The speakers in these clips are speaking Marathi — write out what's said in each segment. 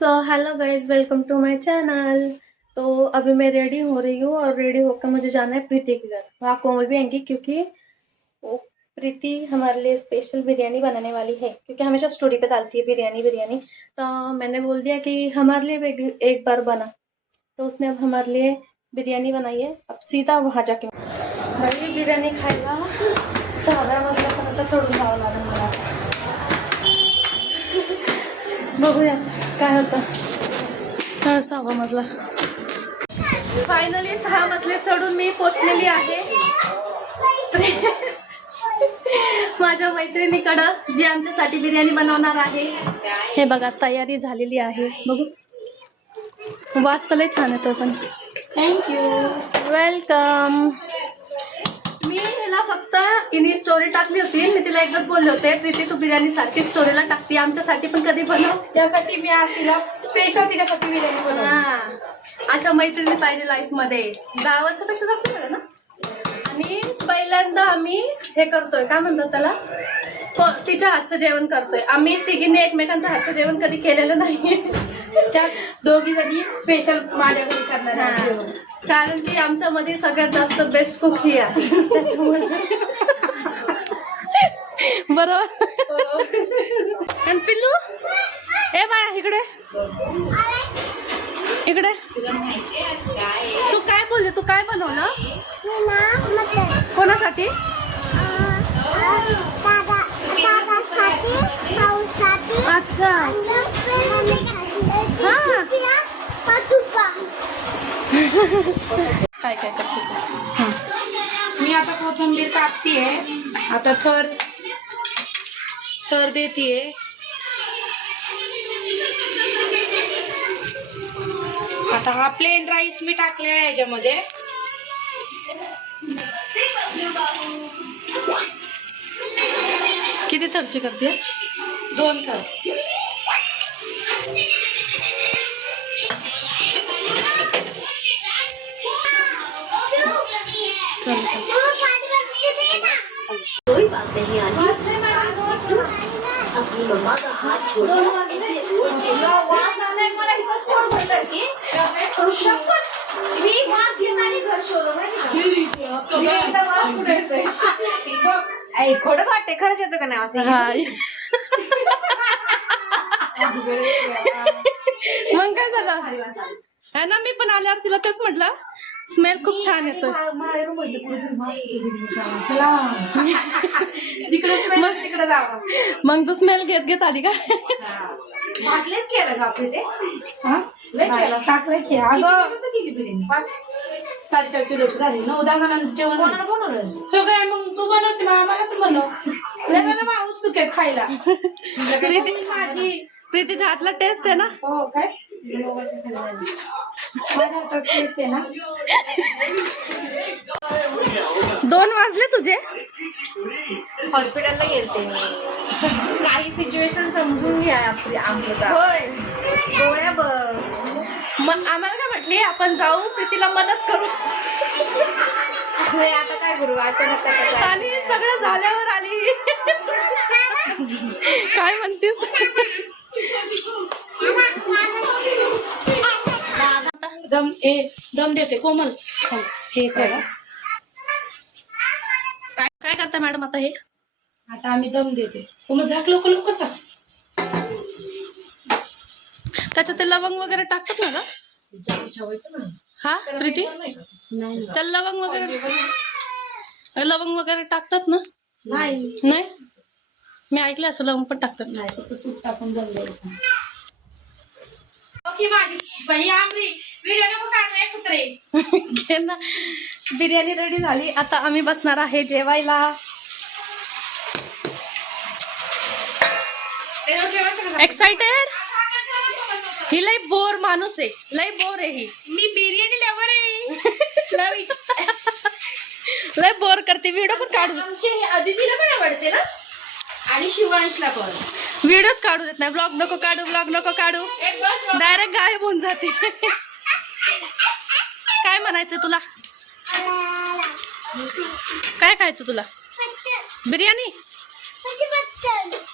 So hello guys, welcome to my channel. तो अभी मैं रेडी हो रही हूँ और रेडी होकर मुझे जाना है प्रीति के घर। वहाँ कोमल भी आएंगी क्योंकि वो प्रीति हमारे लिए स्पेशल बिरयानी बनाने वाली है, क्योंकि हमेशा स्टोरी पे डालती है बिरयानी बिरयानी। तो मैंने बोल दिया कि हमारे लिए भी एक बार बना, तो उसने अब हमारे लिए बिरयानी बनाई है। अब सीधा वहाँ जाके भाई बिर्याणी खायला 6व्या मजल्यापर्यंत चढून जावं लागेल मला। बघूया काय होतं। 6वा मजला फायनली 6 मजले चढून मी पोचलेली आहे माझ्या मैत्रिणीकडं, जी आमच्यासाठी बिर्याणी बनवणार आहे। हे बघा तयारी झालेली आहे, बघू वास लय छान येतो पण। Thank you, welcome. मी ह्याला फक्त इनी स्टोरी टाकली होती, मी तिला एकदाच बोलले होते प्रीती तू बिर्याणी सारखी स्टोरीला टाकते, आमच्यासाठी पण कधी बनव। त्यासाठी मी आज तिला स्पेशल तिच्यासाठी बिर्याणी बनवली। अशा मैत्रिणी पाहिजे लाईफ मध्ये, 10 वर्षापेक्षा जास्त झालं ना। आणि पहिल्यांदा आम्ही हे करतोय, काय म्हणतात त्याला, तिच्या हातचं जेवण करतोय। आम्ही तिघींनी एकमेकांचं हातचं जेवण कधी केलेलं नाही। त्या दोघी जणी स्पेशल माझ्या घरी करणार आहे, कारण की आमच्यामध्ये सगळ्यात जास्त बेस्ट कुक ही आहे, त्याच्यामुळे बरोबर। आणि पिल्लू ए बाळा इकडे इकडे, तू काय बोलले, तू काय बनवलं कोणासाठी? अच्छा काय काय करते? मी आता कोथिंबीर कापतीये, आता थर देतीये। आता हा प्लेन राईस मी टाकले आहे याच्यामध्ये। किती थरची करते? 2 थर। कोई बात नहीं आंटी, अपनी मम्मा का हाथ छोड़ो। खोटच वाटते, खरंच येतं का नाही? मग काय झालं है ना, मी पण आल्यावर तिला तेच म्हटलं, स्मेल खूप छान येतोय। तिकडे जावं, मग तू स्मेल घेत घेत आली का? भाकलेच केलं का आपले ते? टाकलंय की अगं 5-4.5 किलोची झाली। 9-10 जणांचं जेवण कोणाला बनवलं? सगळं मग तू बनवते, मग आम्हाला पण बनव। लग्नाला माऊस सुके खायला। प्रीतीच्या हातला टेस्ट आहे ना? हो काय, माझ्या हातात टेस्ट आहे ना। 2 वाजले तुझे? हॉस्पिटलला गेलते मी, काही सिच्युएशन समजून घ्या आपली आमचं। होय, गोळ्या बस। मग आम्हाला काय म्हटली, आपण जाऊ प्रीतीला मदत करू। आता काय करू, अचानक आणि सगळं झाल्यावर आली। काय म्हणतेस? दम देते कोमल, हे करा। काय करता मॅडम आता? हे आता आम्ही दम देते। कोमल झाक लोक कसा, त्याच्यात ते लवंग वगैरे टाकतात ना ग? हा प्रीती, त्या लवंग वगैरे टाकतात ना? नाही, मी ऐकलं असं लवंग पण टाकतात। नाही, फक्त तूप टाकून दम द्यायचं। ओके माझी बाई आमरी व्हिडिओ नको काढू कुत्रे। ना, बिर्याणी रेडी झाली, आता आम्ही बसणार आहे जेवायला। एक्साइटेड? ही लय बोर माणूस आहे, लय बोर आहे ही। मी बिर्याणी लवर आहे। लय बोर करते, व्हिडिओ पण काढू। आमचे अदितीला पण आवडते ना, आणि शिवांशला पण। व्हिडिओच काढू देत नाही, ब्लॉग नको काढू, ब्लॉग नको काढू, डायरेक्ट गायब होऊन जाते। काय म्हणायचं तुला? काय खायचं तुला? बिर्याणी?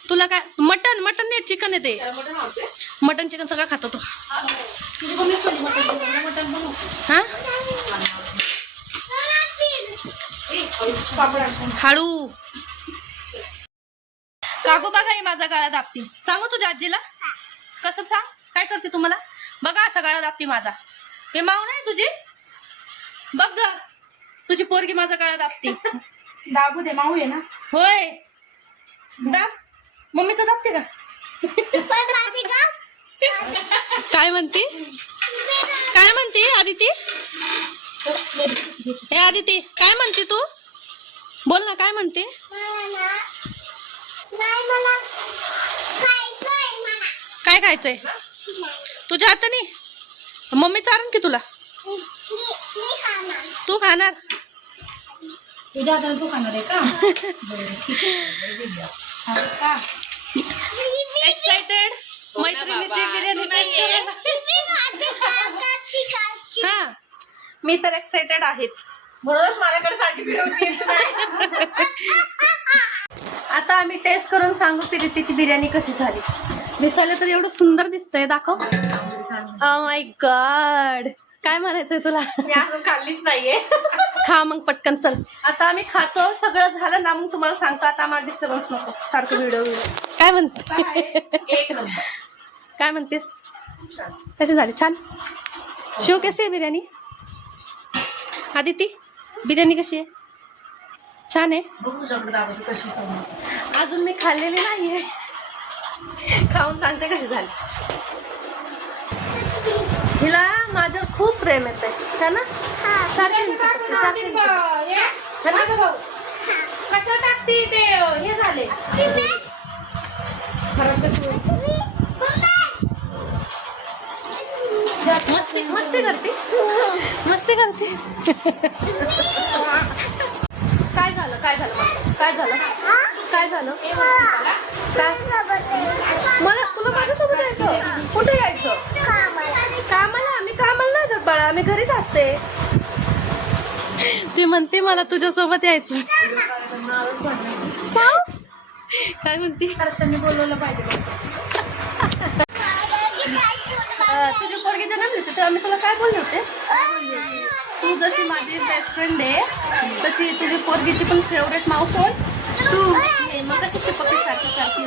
तुला काय मटन मटन नाही चिकन येते मटन चिकन सगळं खातो तो हा हळू काकू बघा ही माझा गळा दाबती सांगू तुझ्या आजीला कसं सांग काय करते तुम्हाला बघा असा गळा दाबती माझा हे माऊ नाही तुझी बघ ग तुझी पोरगी माझा गळा दाबती दाबू दे माऊ आहे ना होय दाब मम्मीचा दाबते का काय म्हणते काय म्हणते आदिती हे आदिती काय म्हणते तू बोल ना काय म्हणते काय खायचंय तुझ्या हाताने मम्मी चारण की तुला तू खाणार तुझ्या हाताने तू खाणार आहे का एक्साइटेड मैत्रिणीची बिर्याणी हा मी तर एक्साइटेड आहेच म्हणूनच माझ्याकडे सारखी फिरवते आता आम्ही टेस्ट करून सांगू प्रीतीची बिर्याणी कशी झाली दिसायला तर एवढं सुंदर दिसतंय दाखव ओ माय गॉड काय म्हणायचंय तुला मी अजून खाल्लीच नाहीये खा मग पटकन चल आता आम्ही खातो सगळं झालं ना मग तुम्हाला सांगतो आता आम्हाला डिस्टर्बन्स नको सारखं व्हिडिओ काय म्हणते एक नंबर काय म्हणतेस कशी झाली छान शिव कशी आहे बिर्याणी आदिती बिर्याणी कशी आहे छान आहे बघ तुझ्याकडे दाखवतो कशी समोर अजून मी खाल्लेली नाहीये खाऊन सांगते कशी झाली हिला माझ्यावर खूप प्रेम येत आहे ना कशा टाकते ते हे झाले मस्ती मस्ती करते मस्ती करते काय झालं काय झालं काय झालं काय झालं काय मला तुला माझ्यासोबत यायचं कुठे यायचं कामाला आम्ही कामाला नाही जात बाळा आम्ही घरीच असते ती म्हणते मला तुझ्यासोबत यायचं काय म्हणते हर्षांनी बोलवलं पाहिजे तुझी पोरगी जन्मली होती तेव्हा मी तुला काय बोलले होते तू जशी माझी बेस्ट फ्रेंड आहे तशी तुझी पोरगीची पण फेवरेट माऊ कोण तू मग कशी चिपकली सारखी सारखी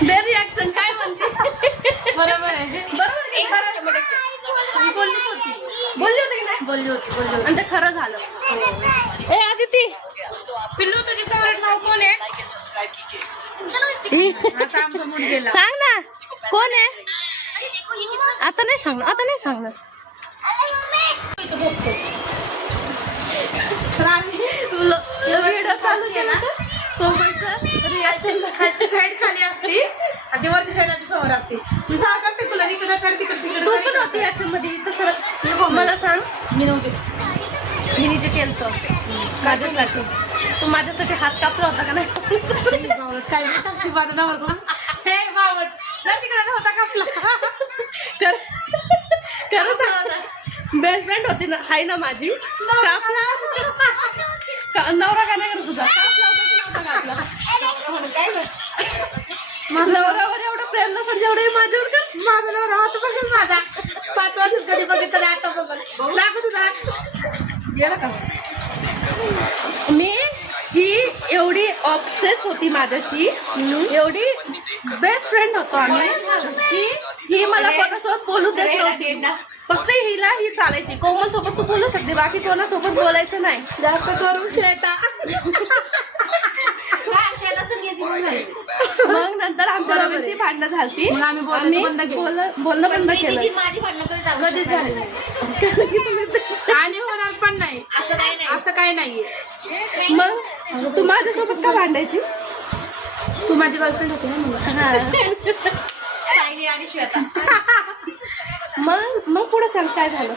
दे रिॲक्शन काय म्हणते बरोबर आहे बरोबर की खरं बोलली होती की नाही बोलली होती आणि ते खरं झालं ए आदिती पिल्लू तुझी फेवरेट नाव कोण आहे आता आमचा मूड गेला सांग ना कोण आहे आता नाही सांगणार व्हिडिओ चालू केला कोमलचं रिॲक्शन खालची साईड खाली असते आणि वरची साईड आमच्या समोर असते मी सांगते तुला इकडे कर तिकडे तू पण होती याच्यामध्ये तसं मला सांग मी नव्हते हिने जे केलं माझ्यासाठी तू माझ्यासाठी हात कापला होता का नाही काय टाकते माझं नाव हे बावट जर तिकडे नव्हता कापला बेस्ट फ्रेंड होती ना हाय ना माझी कापला नवरा काय नाही करत तुझा कापला नवऱ्यावर एवढं प्रेम नसेल जेवढं माझ्यावर कर माझा नवरा हात बघेल माझा 5 वर्षात कधी बघितलं आता बघ दाखव तुझा हात गेला का मी ही एवढी ऑब्सेस होती माझ्याशी एवढी बेस्ट फ्रेंड होतो आम्ही ही मला कोणासोबत बोलू देत नव्हती फक्त हिला ही चालायची कोमल सोबत तू बोलू शकते बाकी कोणासोबत बोलायचं नाही जास्त करून श्वेता मग नंतर आमच्या दोघांची भांडणं झालती मग आम्ही बोलायचं बंद केलं. बोलणं बंद केलं माझी भांडणं कधी जाऊ कधीच झाली नाही आणि होणार पण नाही असं काय नाहीये मग तू माझ्यासोबत का भांडायची तू माझी गर्लफ्रेंड होती ना मला सायली आणि श्वेता मग पुढे सांग काय झालं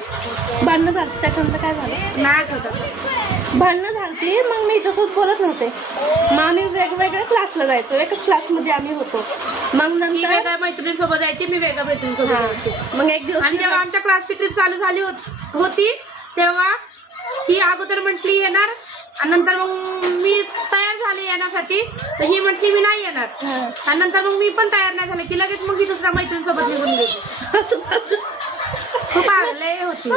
भांडणं झालं त्याच्यानंतर काय झालं नाही आठवत भांडणं झालती मग मी हिच्यासोबत बोलत नव्हते मग आम्ही वेगवेगळ्या क्लासला जायचो एकच क्लासमध्ये आम्ही होतो मग ती नंतर वेगळ्या मैत्रिणीसोबत जायची मी वेगळ्या मैत्रिणीसोबत जायची मग एक दिवस आणि जेव्हा आमच्या क्लासची ट्रिप चालू झाली होती तेव्हा ही अगोदर म्हटली येणार आणि नंतर मग मी तयार झाले येण्यासाठी तर ही म्हटली मी नाही येणार आणि नंतर मग मी पण तयार नाही झाले की लगेच मग ही दुसऱ्या मैत्रिणीसोबत निघून गेली. खूप आगले होती.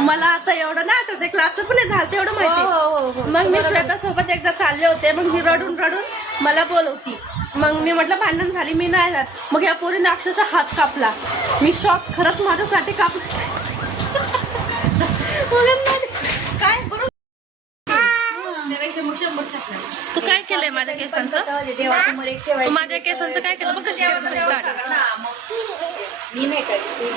मला आता एवढं नाही आठवते, क्लासचं पण झालं एवढं हो, माहिती. मग मी श्वेता सोबत एकदा चालले होते, मग ही रडून रडून मला बोलवती. मग मी म्हटलं भांडण झाली मी नाही जात. मग या पोरीने अक्षरशः हात कापला. मी शॉक, खरंच माझ्यासाठी कापला. काय बरोबर. त्यापेक्षा मग 100 शकला. तू काय केलंय माझ्या केसांचं? तू माझ्या केसांचं काय केलं? मग कशी केस कशी काढली? मी नाही करायची.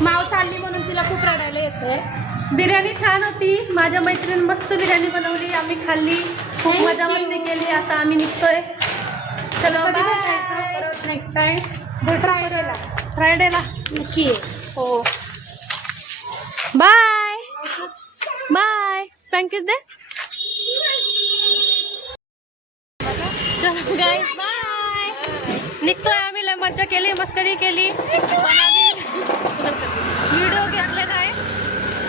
माव चालली म्हणून तिला खूप रडायला येते. बिर्याणी छान होती. माझ्या मैत्रिणी मस्त बिर्याणी बनवली, आम्ही खाल्ली, खूप मजा मस्ती केली. आता आम्ही निघतोय. चलो कधी बाय. भेटायचं परत नेक्स्ट टाइम फ्रायडेला. फ्रायडेला नक्की हो. Bye bye. थँक्यू दे. चलो गाईस बाय. निघतोय आम्ही. लय मज्जा केली, मस्करी केली, पण आम्ही व्हिडिओ घेतले नाही.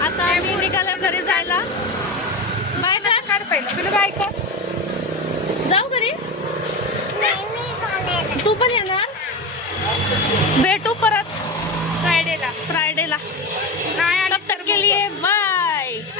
आता आम्ही निघालो घरी जायला. Bye bye. काढ पहिलं तुला काय कर. जाऊ घरी. तू पण येणार. भेटू परत फ्रायडेला.